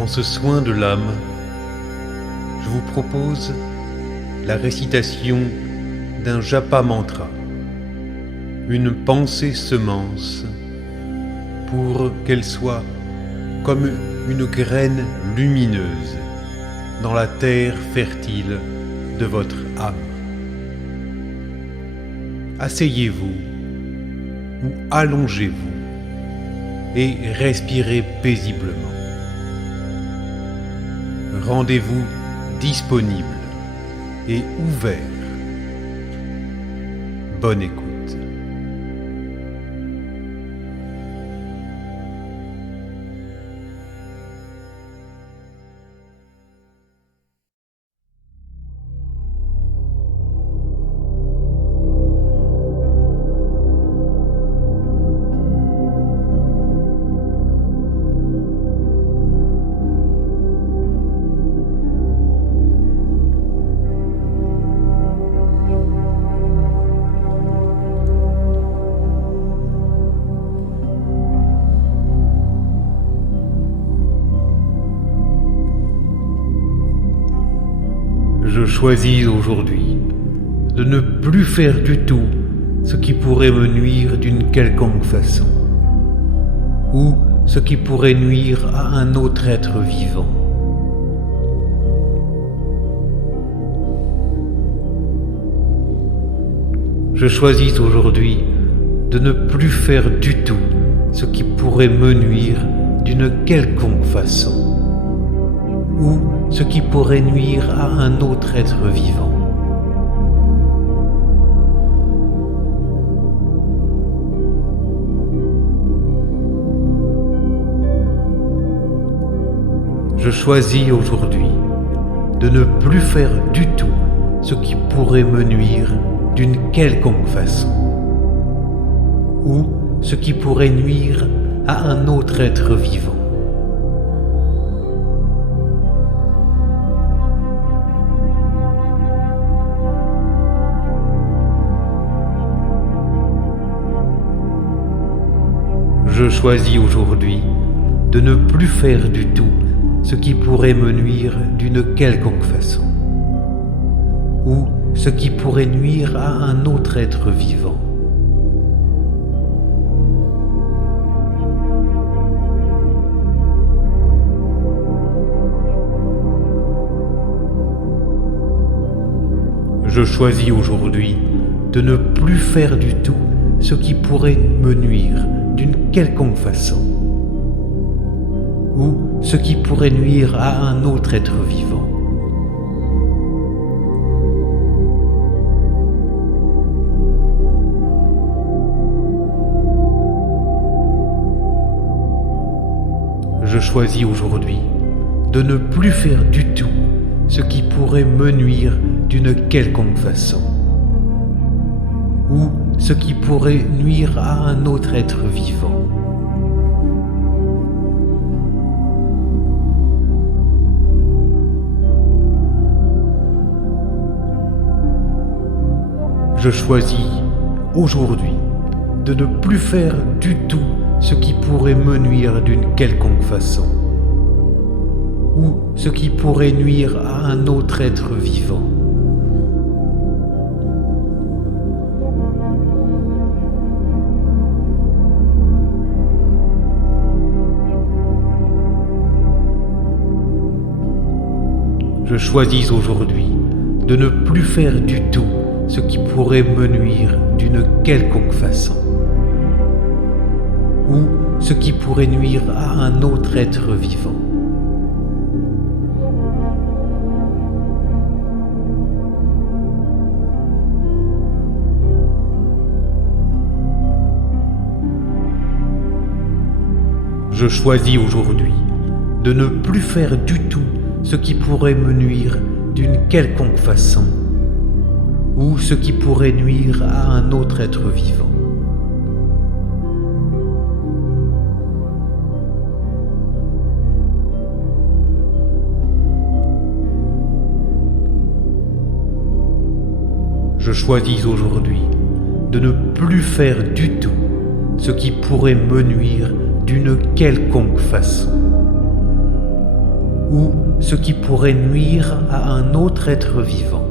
Dans ce soin de l'âme, je vous propose la récitation d'un japa mantra, une pensée semence, pour qu'elle soit comme une graine lumineuse dans la terre fertile de votre âme. Asseyez-vous ou allongez-vous et respirez paisiblement. Rendez-vous disponible et ouvert. Bonne écoute. Je choisis aujourd'hui de ne plus faire du tout ce qui pourrait me nuire d'une quelconque façon, ou ce qui pourrait nuire à un autre être vivant. Je choisis aujourd'hui de ne plus faire du tout ce qui pourrait me nuire d'une quelconque façon, ou ce qui pourrait nuire à un autre être vivant. Je choisis aujourd'hui de ne plus faire du tout ce qui pourrait me nuire d'une quelconque façon, ou ce qui pourrait nuire à un autre être vivant. Je choisis aujourd'hui de ne plus faire du tout ce qui pourrait me nuire d'une quelconque façon, ou ce qui pourrait nuire à un autre être vivant. Je choisis aujourd'hui de ne plus faire du tout ce qui pourrait me nuire d'une quelconque façon, ou ce qui pourrait nuire à un autre être vivant. Je choisis aujourd'hui de ne plus faire du tout ce qui pourrait me nuire d'une quelconque façon, ou ce qui pourrait nuire à un autre être vivant. Je choisis aujourd'hui de ne plus faire du tout ce qui pourrait me nuire d'une quelconque façon, ou ce qui pourrait nuire à un autre être vivant. Je choisis aujourd'hui de ne plus faire du tout ce qui pourrait me nuire d'une quelconque façon, ou ce qui pourrait nuire à un autre être vivant. Je choisis aujourd'hui de ne plus faire du tout ce qui pourrait me nuire d'une quelconque façon, ou ce qui pourrait nuire à un autre être vivant. Je choisis aujourd'hui de ne plus faire du tout ce qui pourrait me nuire d'une quelconque façon, ou ce qui pourrait nuire à un autre être vivant.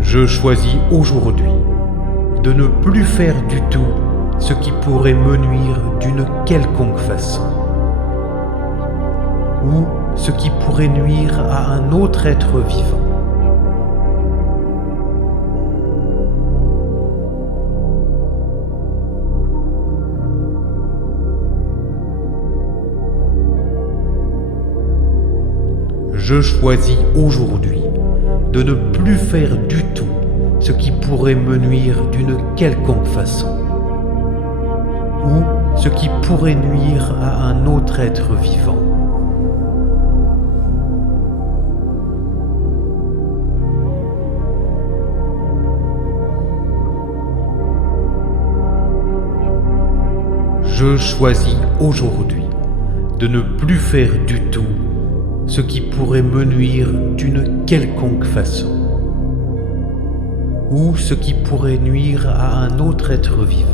Je choisis aujourd'hui de ne plus faire du tout ce qui pourrait me nuire d'une quelconque façon, ou ce qui pourrait nuire à un autre être vivant. Je choisis aujourd'hui de ne plus faire du tout ce qui pourrait me nuire d'une quelconque façon, ou ce qui pourrait nuire à un autre être vivant. Je choisis aujourd'hui de ne plus faire du tout ce qui pourrait me nuire d'une quelconque façon, ou ce qui pourrait nuire à un autre être vivant.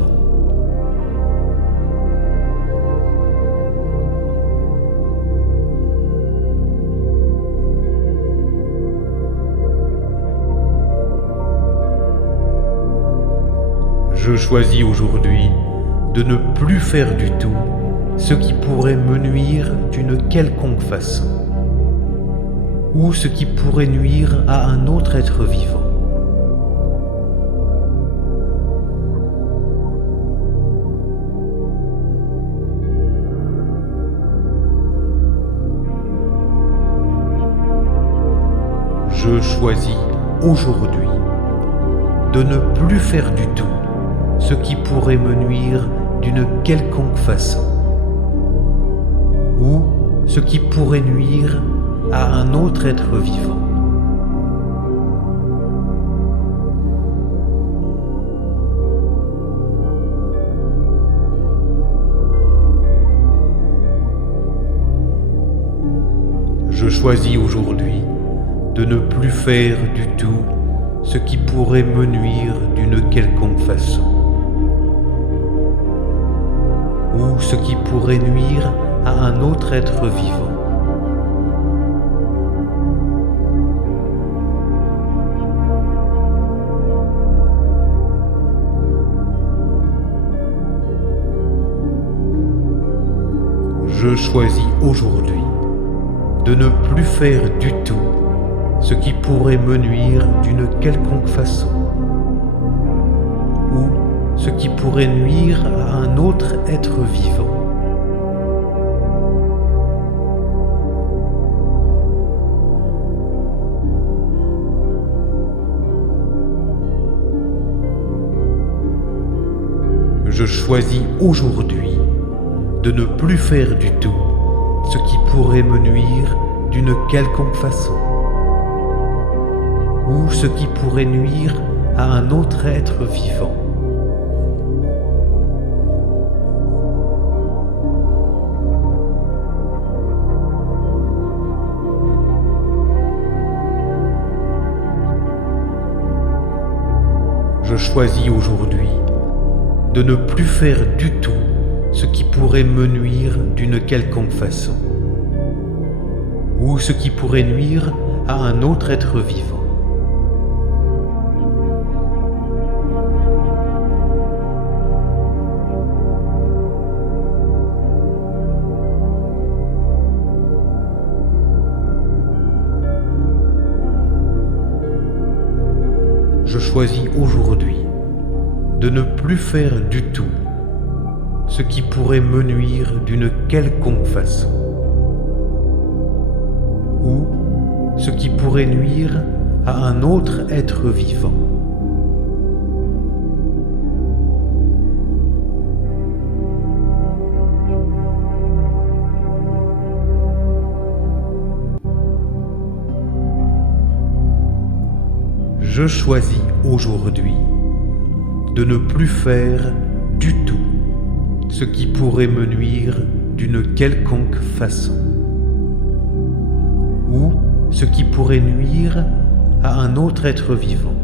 Je choisis aujourd'hui de ne plus faire du tout ce qui pourrait me nuire d'une quelconque façon, ou ce qui pourrait nuire à un autre être vivant. Je choisis aujourd'hui de ne plus faire du tout ce qui pourrait me nuire d'une quelconque façon, ou ce qui pourrait nuire à un autre être vivant. Je choisis aujourd'hui de ne plus faire du tout ce qui pourrait me nuire d'une quelconque façon, ou ce qui pourrait nuire à un autre être vivant. Je choisis aujourd'hui de ne plus faire du tout ce qui pourrait me nuire d'une quelconque façon, ou ce qui pourrait nuire à un autre être vivant. Je choisis aujourd'hui de ne plus faire du tout ce qui pourrait me nuire d'une quelconque façon, ou ce qui pourrait nuire à un autre être vivant. Je choisis aujourd'hui de ne plus faire du tout ce qui pourrait me nuire d'une quelconque façon, ou ce qui pourrait nuire à un autre être vivant. Je choisis aujourd'hui de ne plus faire du tout ce qui pourrait me nuire d'une quelconque façon, ou ce qui pourrait nuire à un autre être vivant. Je choisis aujourd'hui de ne plus faire du tout ce qui pourrait me nuire d'une quelconque façon, ou ce qui pourrait nuire à un autre être vivant.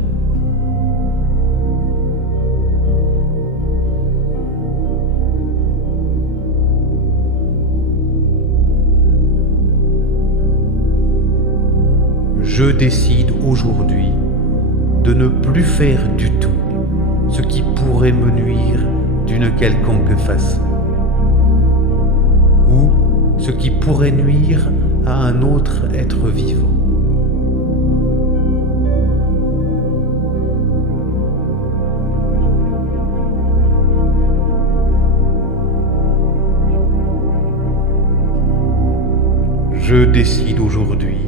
Je décide aujourd'hui de ne plus faire du tout ce qui pourrait me nuire d'une quelconque façon, ou ce qui pourrait nuire à un autre être vivant. Je décide aujourd'hui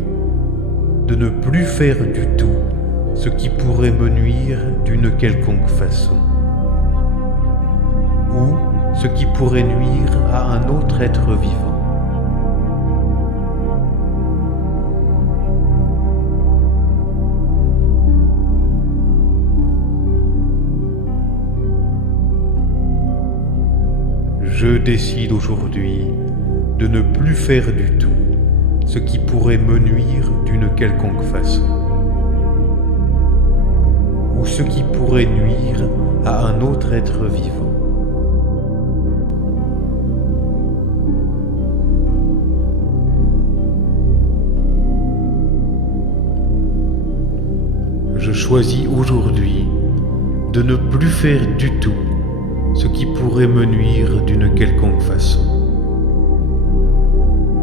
de ne plus faire du tout ce qui pourrait me nuire d'une quelconque façon, ou ce qui pourrait nuire à un autre être vivant. Je décide aujourd'hui de ne plus faire du tout ce qui pourrait me nuire d'une quelconque façon, ou ce qui pourrait nuire à un autre être vivant. Je choisis aujourd'hui de ne plus faire du tout ce qui pourrait me nuire d'une quelconque façon,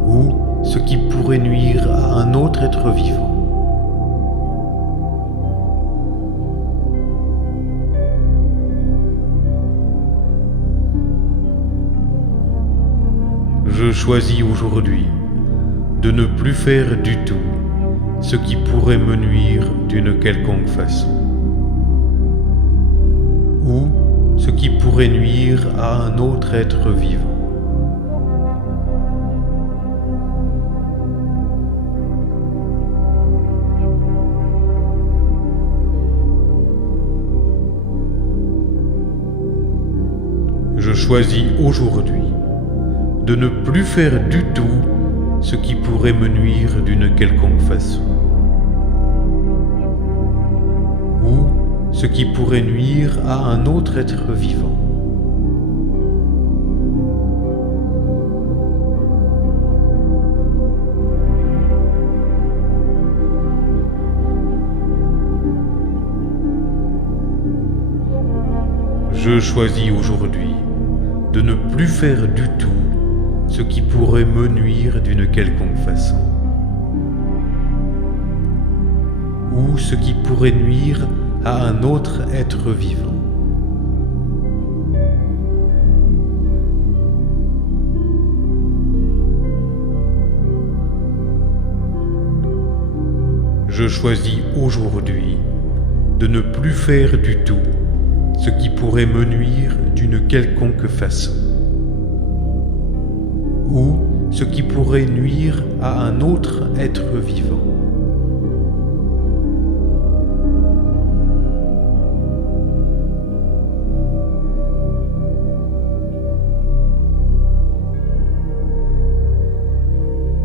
ou ce qui pourrait nuire à un autre être vivant. Je choisis aujourd'hui de ne plus faire du tout ce qui pourrait me nuire d'une quelconque façon, ou ce qui pourrait nuire à un autre être vivant. Je choisis aujourd'hui de ne plus faire du tout ce qui pourrait me nuire d'une quelconque façon, ou ce qui pourrait nuire à un autre être vivant. Je choisis aujourd'hui de ne plus faire du tout ce qui pourrait me nuire d'une quelconque façon, ou ce qui pourrait nuire à un autre être vivant. Je choisis aujourd'hui de ne plus faire du tout ce qui pourrait me nuire d'une quelconque façon, ou ce qui pourrait nuire à un autre être vivant.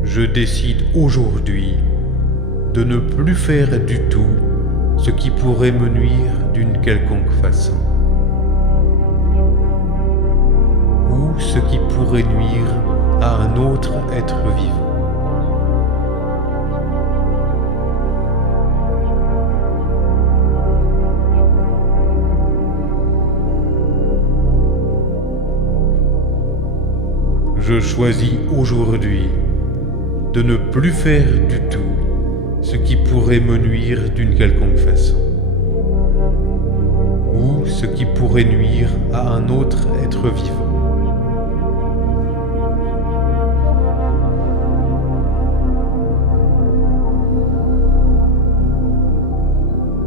Je décide aujourd'hui de ne plus faire du tout ce qui pourrait me nuire d'une quelconque façon, ou ce qui pourrait nuire à un autre être vivant. Je choisis aujourd'hui de ne plus faire du tout ce qui pourrait me nuire d'une quelconque façon, ou ce qui pourrait nuire à un autre être vivant.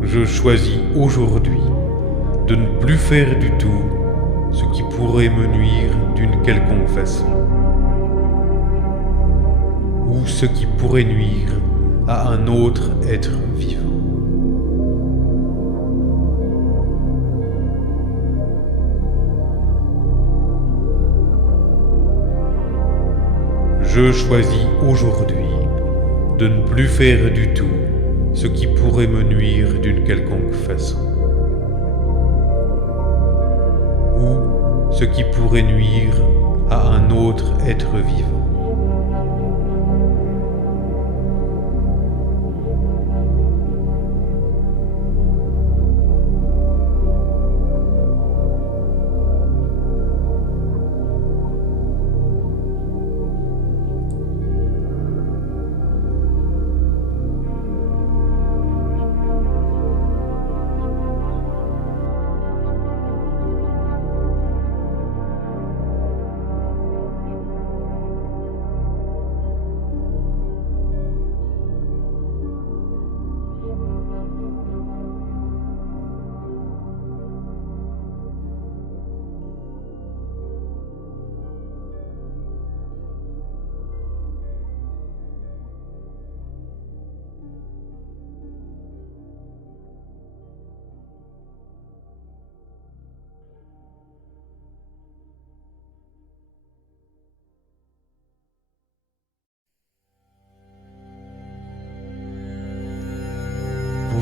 Je choisis aujourd'hui de ne plus faire du tout ce qui pourrait me nuire d'une quelconque façon, ou ce qui pourrait nuire à un autre être vivant. Je choisis aujourd'hui de ne plus faire du tout ce qui pourrait me nuire d'une quelconque façon, ou ce qui pourrait nuire à un autre être vivant.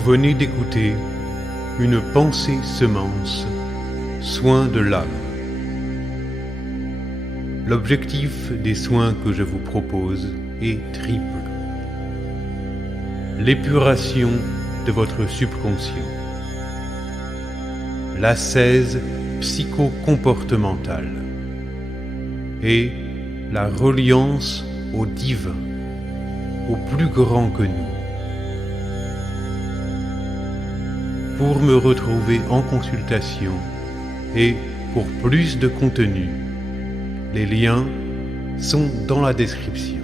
Vous venez d'écouter une pensée semence, soin de l'âme. L'objectif des soins que je vous propose est triple. L'épuration de votre subconscient, l'ascèse psycho-comportementale et la reliance au divin, au plus grand que nous. Pour me retrouver en consultation et pour plus de contenu, les liens sont dans la description.